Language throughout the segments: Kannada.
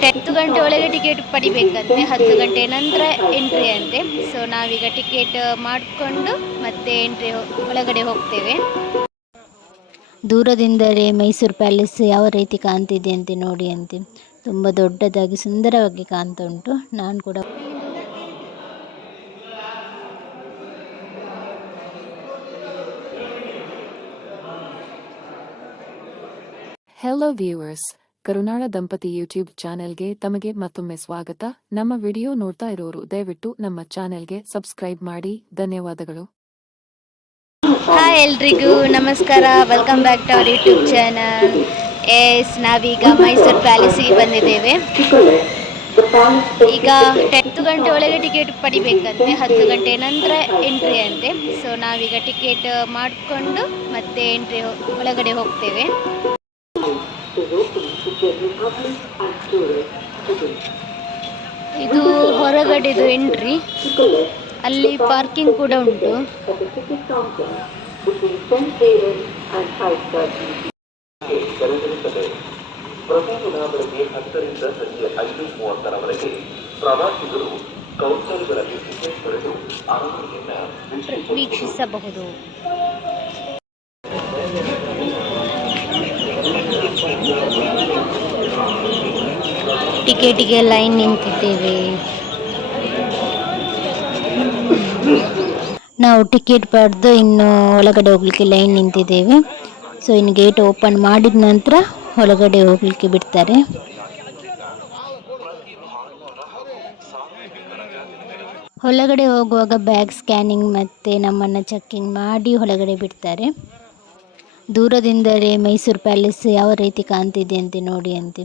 10 ಗಂಟೆ ಒಳಗೆ ಟಿಕೆಟ್ ಪಡಿಬೇಕಂತೆ, 10 ಗಂಟೆ ನಂತರ ಎಂಟ್ರಿ ಅಂತೆ. ಸೊ ನಾವೀಗ ಟಿಕೆಟ್ ಮಾಡಿಕೊಂಡು ಮತ್ತೆ ಒಳಗಡೆ ಹೋಗ್ತೇವೆ. ದೂರದಿಂದಲೇ ಮೈಸೂರು ಪ್ಯಾಲೇಸ್ ಯಾವ ರೀತಿ ಕಾಣ್ತಿದೆ ಅಂತೆ ನೋಡಿ ಅಂತೆ. ತುಂಬ ದೊಡ್ಡದಾಗಿ ಸುಂದರವಾಗಿ ಕಾಣ್ತಾ ಉಂಟು. ನಾನು ಕೂಡ ಹೆಲೋ ವ್ಯೂವರ್ಸ್, ಕರುನಾಳ ದಂಪತಿ ಯೂಟ್ಯೂಬ್ ಚಾನೆಲ್ಗೆ ತಮಗೆ ಮತ್ತೊಮ್ಮೆ ಸ್ವಾಗತ. ನಮ್ಮ ವಿಡಿಯೋ ನೋಡ್ತಾ ಇರೋರು ದಯವಿಟ್ಟು ನಮ್ಮ ಚಾನೆಲ್ಗೆ ಸಬ್ಸ್ಕ್ರೈಬ್ ಮಾಡಿ. ಧನ್ಯವಾದಗಳು. ಹಾಯ್ ಎಲ್ರಿಗೂ ನಮಸ್ಕಾರ, welcome back to our YouTube channel. ನಾವೀಗ ಮೈಸೂರು ಪ್ಯಾಲೇಸಿಗೆ ಬಂದಿದ್ದೇವೆ. ಈಗ 10 ಗಂಟೆ ಒಳಗೆ ಟಿಕೆಟ್ ಪಡಿಬೇಕಂತೆ, 10 ಗಂಟೆ ನಂತರ ಎಂಟ್ರಿ ಅಂತೆ. ಸೊ ನಾವೀಗ ಟಿಕೆಟ್ ಮಾಡಿಕೊಂಡು ಮತ್ತೆ ಒಳಗಡೆ ಹೋಗ್ತೇವೆ. ಇದು ಹೊರಗಡೆದು ಎಂಟ್ರಿ, ಅಲ್ಲಿ ಪಾರ್ಕಿಂಗ್ ಕೂಡ ಉಂಟು. ಪ್ರತಿದಿನ ಬೆಳಗ್ಗೆ 10 ರಿಂದ ಸಂಜೆ 5:30 ಪ್ರವಾಸಿಗರು ಕೌಂಟರ್ಗಳಲ್ಲಿ ಟಿಕೆಟ್ ಪಡೆದು ಅರಮನೆಯನ್ನು ವೀಕ್ಷಿಸಬಹುದು. ಟಿಕೆಟಿಗೆ ಲೈನ್ ನಿಂತಿದ್ದೇವೆ. ನಾವು ಟಿಕೆಟ್ ಪಡೆದು ಇನ್ನು ಒಳಗಡೆ ಹೋಗ್ಲಿಕ್ಕೆ ಲೈನ್ ನಿಂತಿದ್ದೇವೆ. ಸೊ ಇನ್ನು ಗೇಟ್ ಓಪನ್ ಮಾಡಿದ ನಂತರ ಒಳಗಡೆ ಹೋಗ್ಲಿಕ್ಕೆ ಬಿಡ್ತಾರೆ. ಒಳಗಡೆ ಹೋಗುವಾಗ ಬ್ಯಾಗ್ ಸ್ಕ್ಯಾನಿಂಗ್ ಮತ್ತು ನಮ್ಮನ್ನು ಚೆಕ್ಕಿಂಗ್ ಮಾಡಿ ಒಳಗಡೆ ಬಿಡ್ತಾರೆ. ದೂರದಿಂದಲೇ ಮೈಸೂರು ಪ್ಯಾಲೇಸ್ ಯಾವ ರೀತಿ ಕಾಣ್ತಿದೆ ಅಂತೆ ನೋಡಿ ಅಂತೆ.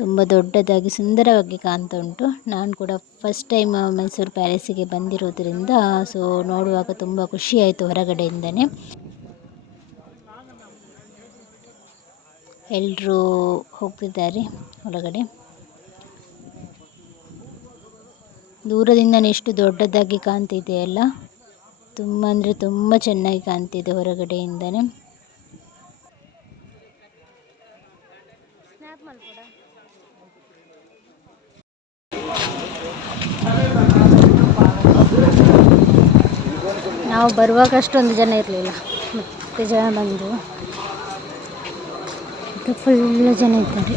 ತುಂಬ ದೊಡ್ಡದಾಗಿ ಸುಂದರವಾಗಿ ಕಾಣ್ತಾ ಉಂಟು. ನಾನು ಕೂಡ ಫಸ್ಟ್ ಟೈಮ್ ಮೈಸೂರು ಪ್ಯಾಲೇಸಿಗೆ ಬಂದಿರೋದ್ರಿಂದ ಸೊ ನೋಡುವಾಗ ತುಂಬ ಖುಷಿ ಆಯಿತು ಹೊರಗಡೆಯಿಂದನೇ. ಎಲ್ಲರೂ ಹೋಗ್ತಿದ್ದಾರೆ ಒಳಗಡೆ. ದೂರದಿಂದನೇ ಎಷ್ಟು ದೊಡ್ಡದಾಗಿ ಕಾಣ್ತಿದೆ ಅಲ್ಲ, ತುಂಬ ಅಂದರೆ ತುಂಬ ಚೆನ್ನಾಗಿ ಕಾಣ್ತಿದೆ ಹೊರಗಡೆಯಿಂದನೇ. ನಾವು ಬರುವಾಗ ಅಷ್ಟೊಂದು ಜನ ಇರಲಿಲ್ಲ, ಮತ್ತೆ ಜನ ಬಂದು ಫುಲ್ ಜನ ಇದ್ದಾರೆ.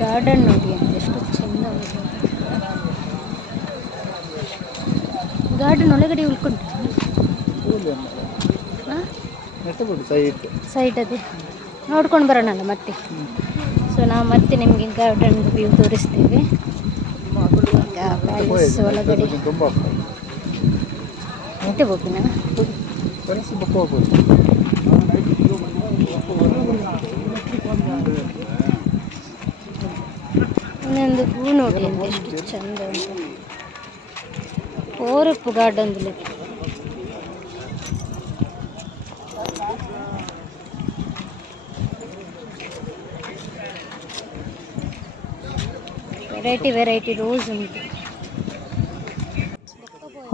ಗಾರ್ಡನ್ ನೋಡಿ ಅಂತ ಎಷ್ಟು ಚೆಂದ ಉಂಟು. ಗಾರ್ಡನ್ ಒಳಗಡೆ ಉಳ್ಕೊಂಡು ಸೈಟ್ ಅದೇ ನೋಡ್ಕೊಂಡು ಬರೋಣಲ್ಲ ಮತ್ತೆ. ಸೊ ನಾವು ಮತ್ತೆ ನಿಮಗೆ ಗಾರ್ಡನ್ ವ್ಯೂ ತೋರಿಸ್ತೇವೆ. ಈಗ ಪ್ಯಾಲೇಸ್ ಒಳಗಡೆ ಮತ್ತೆ ಹೋಗಿನ ಇನ್ನೊಂದು ಹೂ ನೋಡಿ ಅಂತ ಎಷ್ಟು ಚೆಂದ ಉಂಟು. ಓರಪ್ಪು ಗಾರ್ಡನ್ದಲ್ಲಿ ವೆರೈಟಿ ರೋಸ್ ಉಂಟು.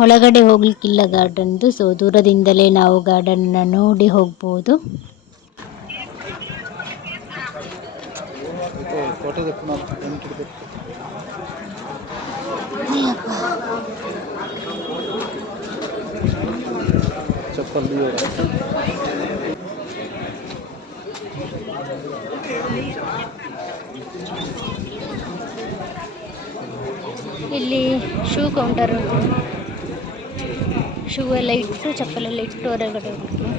ಒಳಗಡೆ ಹೋಗ್ಲಿಕ್ಕಿಲ್ಲ ಗಾರ್ಡನ್ದು, ಸೊ ದೂರದಿಂದಲೇ ನಾವು ಗಾರ್ಡನ್ನ ನೋಡಿ ಹೋಗ್ಬೋದು. ಇಲ್ಲಿ ಶೂ ಕೌಂಟರ್ ಉಂಟು. ಶೂ ಎಲ್ಲ ಇಟ್ಟು ಚಪ್ಪಲೆಲ್ಲ ಇಟ್ಟು ಹೊರಗಡೆ ಹೋಗ್ಲಿಕ್ಕೆ.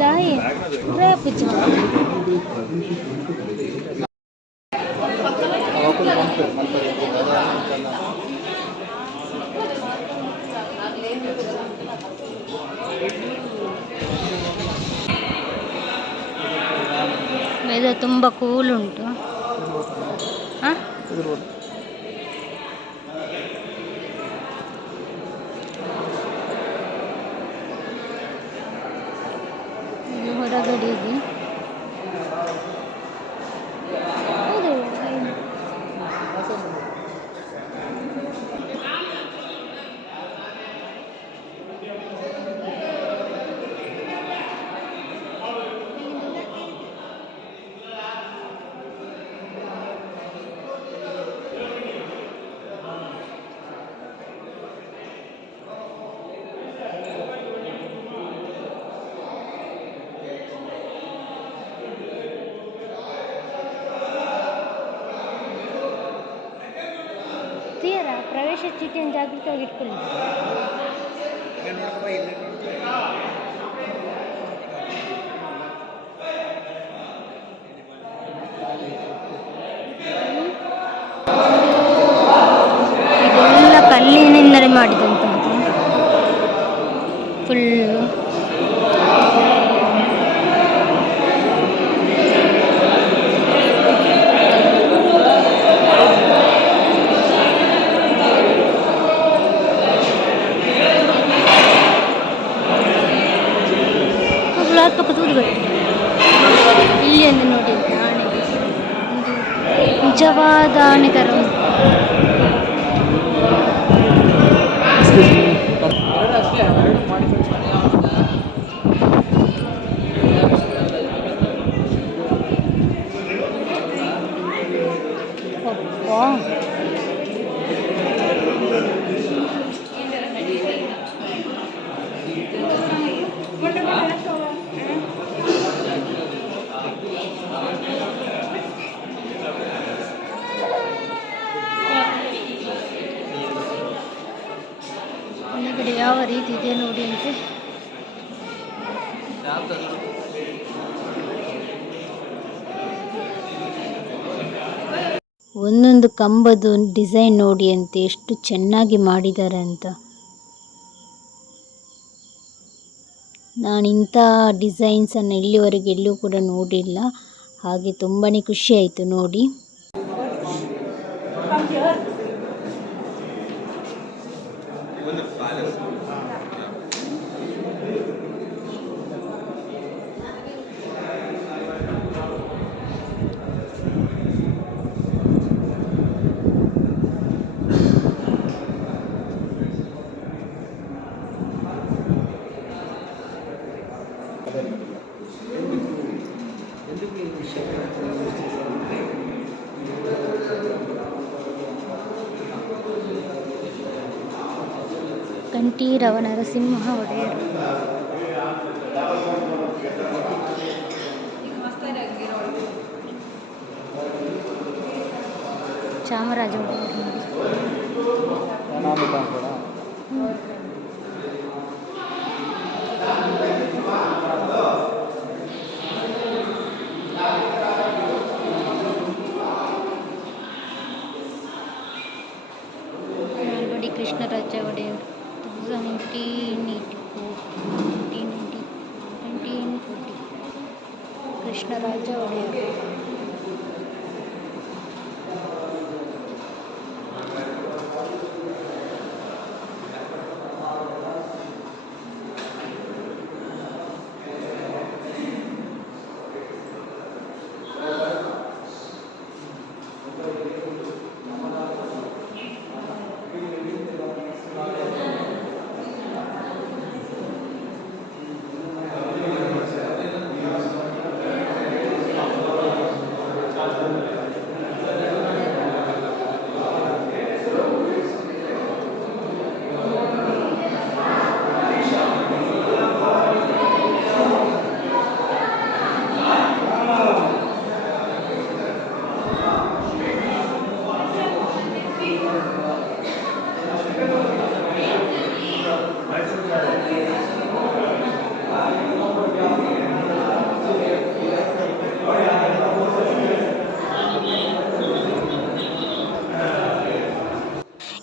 दाई रहा कुछ ವೆದರ್ ತುಂಬ ಕೂಲ್ ಉಂಟು. ಹಾಂ, ಇದು ಹೊರಗಡೆಗೆ. ಹೌದು, ತೀರಾ ಪ್ರವೇಶ ಚೀಟಿಯನ್ನು ಜಾಗೃತವಾಗಿ ಇಟ್ಕೊಳ್ಳಿ. ಇದೆಲ್ಲ ಕಲ್ಲಿನಿಂದಲೇ ಮಾಡಿದಂಥದ್ದು ಫುಲ್ಲು. ಇಲ್ಲಿ ಒಂದು ನೋಡಿ, ಆನೆ, ಒಂದು ನಿಜವಾದ ಆನೆ ಥರ ಉಂಟು. ಒಳಗಡೆ ಯಾವ ರೀತಿ ಇದೆ ನೋಡಿ ಅಂತೆ. ಒಂದೊಂದು ಕಂಬದ ಡಿಸೈನ್ ನೋಡಿ ಅಂತೆ, ಎಷ್ಟು ಚೆನ್ನಾಗಿ ಮಾಡಿದ್ದಾರೆ ಅಂತ. ನಾನು ಇಂಥ ಡಿಸೈನ್ಸನ್ನು ಇಲ್ಲಿವರೆಗೆ ಎಲ್ಲೂ ಕೂಡ ನೋಡಿಲ್ಲ. ಹಾಗೆ ತುಂಬಾ ಖುಷಿ ಆಯಿತು ನೋಡಿ. ಕಂಠೀರವ ನರಸಿಂಹ ಒಡೆಯರು. ಚಾಮರಾಜ ಒಡೆಯರು. ನಾಲ್ವಡಿ ಕೃಷ್ಣರಾಜ ಒಡೆಯರು 1940 ಕೃಷ್ಣರಾಜ ಒಡೆಯರು.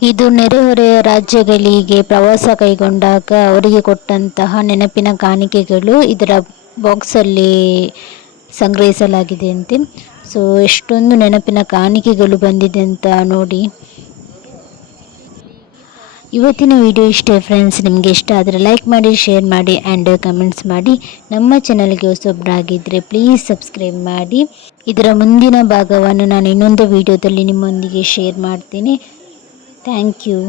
ಇದು ನೆರೆಹೊರೆಯ ರಾಜ್ಯಗಳಿಗೆ ಪ್ರವಾಸ ಕೈಗೊಂಡಾಗ ಅವರಿಗೆ ಕೊಟ್ಟಂತಹ ನೆನಪಿನ ಕಾಣಿಕೆಗಳು ಇದರ ಬಾಕ್ಸಲ್ಲಿ ಸಂಗ್ರಹಿಸಲಾಗಿದೆ ಅಂತೆ. ಸೊ ಎಷ್ಟೊಂದು ನೆನಪಿನ ಕಾಣಿಕೆಗಳು ಬಂದಿದೆ ಅಂತ ನೋಡಿ. ಇವತ್ತಿನ ವಿಡಿಯೋ ಇಷ್ಟೇ ಫ್ರೆಂಡ್ಸ್. ನಿಮಗೆ ಇಷ್ಟ ಆದರೆ ಲೈಕ್ ಮಾಡಿ, ಶೇರ್ ಮಾಡಿ ಆ್ಯಂಡ್ ಕಮೆಂಟ್ಸ್ ಮಾಡಿ. ನಮ್ಮ ಚಾನಲ್ಗೆ ಹೊಸಬ್ರಾಗಿದ್ದರೆ ಪ್ಲೀಸ್ ಸಬ್ಸ್ಕ್ರೈಬ್ ಮಾಡಿ. ಇದರ ಮುಂದಿನ ಭಾಗವನ್ನು ನಾನು ಇನ್ನೊಂದು ವಿಡಿಯೋದಲ್ಲಿ ನಿಮ್ಮೊಂದಿಗೆ ಶೇರ್ ಮಾಡ್ತೀನಿ. Thank you.